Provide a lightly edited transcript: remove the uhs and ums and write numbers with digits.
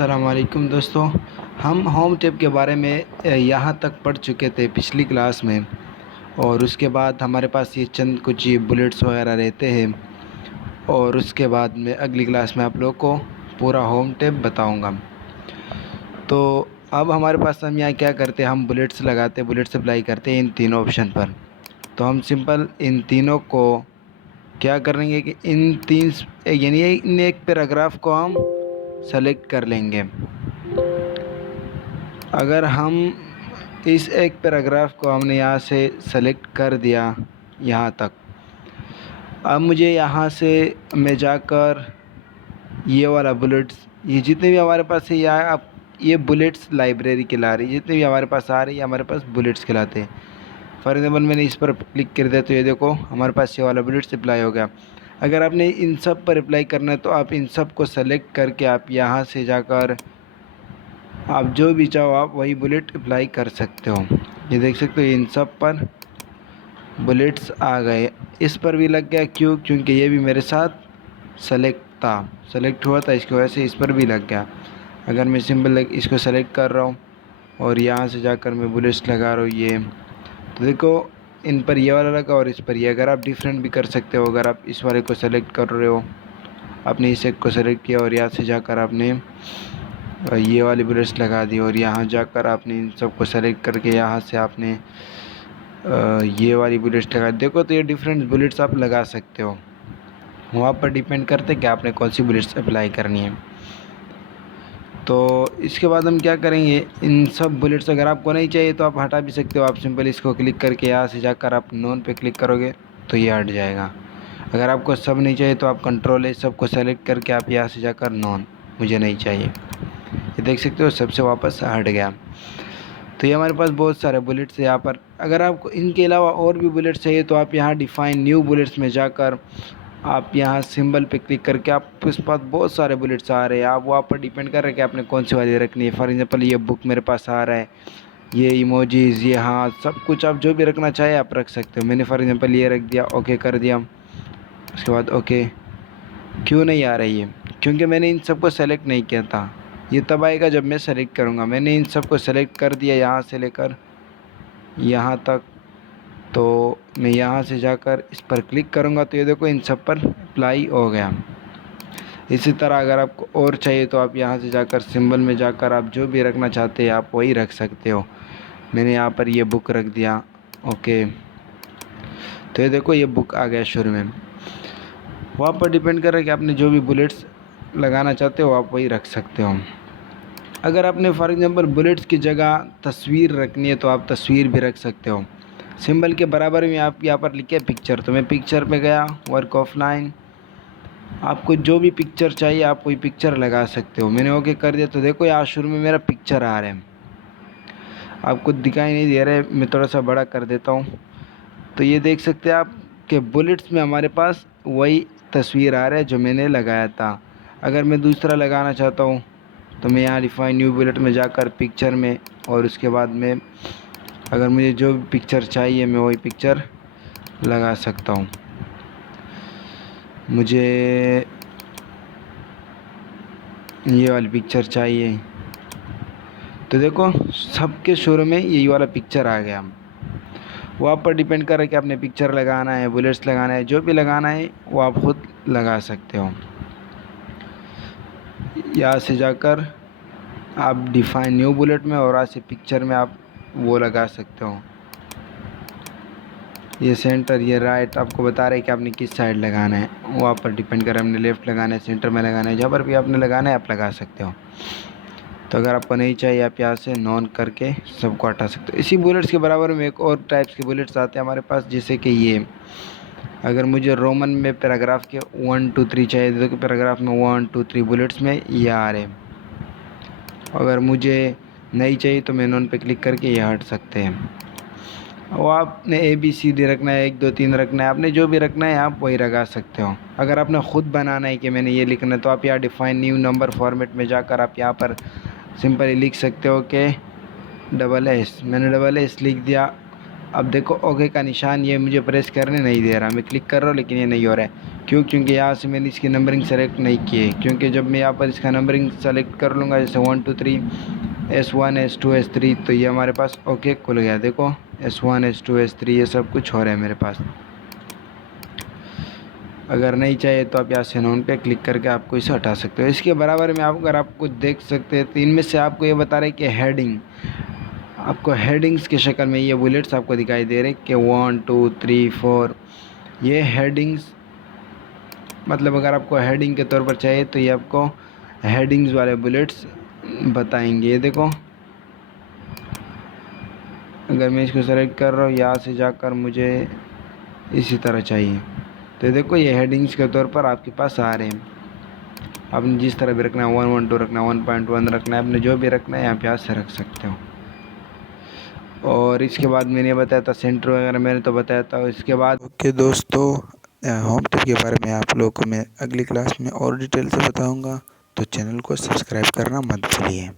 अस्सलाम वालेकुम दोस्तों। हम होम टैब के बारे में यहाँ तक पढ़ चुके थे पिछली क्लास में, और उसके बाद हमारे पास ये चंद कुछ ये बुलेट्स वगैरह रहते हैं, और उसके बाद में अगली क्लास में आप लोग को पूरा होम टैब बताऊँगा। तो अब हमारे पास हम यहाँ क्या करते हैं, हम बुलेट्स लगाते, बुलेट्स अप्लाई करते हैं इन तीनों ऑप्शन पर। तो हम सिंपल इन तीनों को क्या करेंगे कि इन तीन यानी इन एक पैराग्राफ को हम सेलेक्ट कर लेंगे। अगर हम इस एक पैराग्राफ को हमने यहाँ से सेलेक्ट कर दिया यहाँ तक, अब मुझे यहाँ से मैं जाकर ये वाला बुलेट्स, ये जितने भी हमारे पास है, या आप ये बुलेट्स लाइब्रेरी कहला रही, जितने भी हमारे पास आ रही है हमारे पास बुलेट्स कहलाते हैं। फॉर एग्जाम्पल मैंने इस पर क्लिक कर दिया तो ये देखो हमारे पास ये वाला बुलेट्स अप्लाई हो गया। अगर आपने इन सब पर अप्लाई करना है तो आप इन सब को सेलेक्ट करके आप यहाँ से जाकर आप जो भी चाहो आप वही बुलेट अप्लाई कर सकते हो। ये देख सकते हो इन सब पर बुलेट्स आ गए। इस पर भी लग गया, क्योंकि ये भी मेरे साथ सेलेक्ट हुआ था, इसकी वजह से इस पर भी लग गया। अगर मैं सिंपल इसको सेलेक्ट कर रहा हूँ और यहाँ से जाकर मैं बुलेट्स लगा रहा हूँ ये, तो देखो इन पर ये वाला लगा और इस पर ये। अगर आप डिफरेंट भी कर सकते हो, अगर आप इस वाले को सेलेक्ट कर रहे हो, आपने इस एक को सेलेक्ट किया और यहाँ से जाकर आपने ये वाली बुलेट्स लगा दी, और यहाँ जाकर आपने इन सब को सेलेक्ट करके यहाँ से आपने ये वाली बुलेट्स लगा। देखो तो ये डिफरेंट बुलेट्स आप लगा सकते हो, वहाँ पर डिपेंड करते कि आपने कौन सी बुलेट्स अप्लाई करनी है। तो इसके बाद हम क्या करेंगे, इन सब बुलेट्स अगर आपको नहीं चाहिए तो आप हटा भी सकते हो। आप सिंपल इसको क्लिक करके यहाँ से जाकर आप नॉन पे क्लिक करोगे तो ये हट जाएगा। अगर आपको सब नहीं चाहिए तो आप कंट्रोल है सबको सेलेक्ट करके आप यहाँ से जाकर नॉन, मुझे नहीं चाहिए, ये देख सकते हो सबसे वापस हट गया। तो ये हमारे पास बहुत सारे बुलेट्स है यहाँ पर। अगर आपको इनके अलावा और भी बुलेट्स चाहिए तो आप यहाँ डिफ़ाइन न्यू बुलेट्स में जाकर आप यहाँ सिंबल पे क्लिक करके आपके पास बहुत सारे बुलेट्स आ रहे हैं। आप वहाँ पर डिपेंड कर रहे हैं कि आपने कौन सी वाली रखनी है। फॉर एग्जांपल ये बुक मेरे पास आ रहा है, ये इमोजीज़, ये हाथ, सब कुछ आप जो भी रखना चाहे आप रख सकते हो। मैंने फॉर एग्जांपल ये रख दिया, ओके कर दिया। उसके बाद ओके, क्यों नहीं आ रही है, क्योंकि मैंने इन सबको सेलेक्ट नहीं किया था। ये तब आएगा जब मैं सेलेक्ट करूँगा। मैंने इन सबको सेलेक्ट कर दिया यहाँ से लेकर यहाँ तक। तो मैं यहाँ से जाकर इस पर क्लिक करूँगा तो ये देखो इन सब पर अप्लाई हो गया। इसी तरह अगर आपको और चाहिए तो आप यहाँ से जाकर सिंबल में जाकर आप जो भी रखना चाहते हैं आप वही रख सकते हो। मैंने यहाँ पर ये बुक रख दिया, ओके। तो ये देखो ये बुक आ गया शुरू में। वहाँ पर डिपेंड कर रहा है कि आपने जो भी बुलेट्स लगाना चाहते हो आप वही रख सकते हो। अगर आपने फॉर एग्जांपल बुलेट्स की जगह तस्वीर रखनी है तो आप तस्वीर भी रख सकते हो। सिंबल के बराबर में आप यहाँ पर लिखे पिक्चर, तो मैं पिक्चर पे गया, वर्क ऑफ लाइन। आपको जो भी पिक्चर चाहिए आप वही पिक्चर लगा सकते हो। मैंने ओके कर दिया तो देखो यहाँ शुरू में मेरा पिक्चर आ रहा है, आपको दिखाई नहीं दे रहा है, मैं थोड़ा सा बड़ा कर देता हूँ। तो ये देख सकते हैं आप कि बुलेट्स में हमारे पास वही तस्वीर आ रहा है जो मैंने लगाया था। अगर मैं दूसरा लगाना चाहता हूँ तो मैं यहाँ डिफाइन न्यू बुलेट में जाकर पिक्चर में, और उसके बाद में अगर मुझे जो भी पिक्चर चाहिए मैं वही पिक्चर लगा सकता हूँ। मुझे ये वाली पिक्चर चाहिए तो देखो सबके शुरू में यही वाला पिक्चर आ गया। वो आप पर डिपेंड कर रहा है कि आपने पिक्चर लगाना है, बुलेट्स लगाना है, जो भी लगाना है वो आप खुद लगा सकते हो। यहाँ से जाकर आप डिफाइन न्यू बुलेट में और यहाँ से पिक्चर में आप वो लगा सकते हो। ये सेंटर, ये राइट आपको बता रहे हैं कि आपने किस साइड लगाना है, वो आप पर डिपेंड कर रहा है। हमने लेफ़्ट लगाना है, सेंटर में लगाना है, जहाँ पर भी आपने लगाना है आप लगा सकते हो। तो अगर आपको नहीं चाहिए आप यहाँ से नॉन करके सबको हटा सकते हो। इसी बुलेट्स के बराबर में एक और टाइप्स के बुलेट्स आते हैं हमारे पास, जैसे कि ये। अगर मुझे रोमन में पैराग्राफ के 1 2 3 चाहिए तो पैराग्राफ में 1 2 3 बुलेट्स में ये आ रहे हैं। अगर मुझे नहीं चाहिए तो मैं नॉन पे क्लिक करके ये हट सकते हैं। और आपने ABCD रखना है, 1 2 3 रखना है, आपने जो भी रखना है आप वही लगा सकते हो। अगर आपने ख़ुद बनाना है कि मैंने ये लिखना है तो आप यहाँ डिफाइन न्यू नंबर फॉर्मेट में जाकर आप यहाँ पर सिंपली लिख सकते हो कि SS। मैंने SS लिख दिया, अब देखो ओके का निशान ये मुझे प्रेस करने नहीं दे रहा, मैं क्लिक कर रहा हूँ लेकिन ये नहीं हो रहा है। क्यों? क्योंकि यहाँ से मैंने इसकी नंबरिंग सेलेक्ट नहीं की है। क्योंकि जब मैं यहाँ पर इसका नंबरिंग सेलेक्ट कर लूँगा जैसे 1 2 3 S1 S2 S3 तो ये हमारे पास ओके खुल गया। देखो S1 S2 S3 ये सब कुछ हो रहा है मेरे पास। अगर नहीं चाहिए तो आप यहाँ से नोन पे क्लिक करके आपको इसे हटा सकते हो। इसके बराबर में आप अगर आपको देख सकते हैं तो इनमें से आपको ये बता रहे हैं कि हेडिंग, आपको हेडिंग्स के शक्ल में ये बुलेट्स आपको दिखाई दे रहे हैं कि 1 2 3 4 ये हेडिंग्स, मतलब अगर आपको हेडिंग के तौर पर चाहिए तो ये आपको हेडिंग्स वाले बुलेट्स बताएंगे। ये देखो अगर मैं इसको सेलेक्ट कर रहा हूँ यहाँ से जाकर मुझे इसी तरह चाहिए तो देखो ये हेडिंग्स के तौर पर आपके पास आ रहे हैं। आपने जिस तरह भी रखना है 112 रखना है 1.1 रखना है, आपने जो भी रखना है यहाँ पे से रख सकते हो। और इसके बाद मैंने बताया था सेंटर वगैरह मैंने तो बताया था। इसके बाद ओके दोस्तों, होम टेप के बारे में आप लोगों को मैं अगली क्लास में और डिटेल से बताऊंगा, तो चैनल को सब्सक्राइब करना मत भूलिए।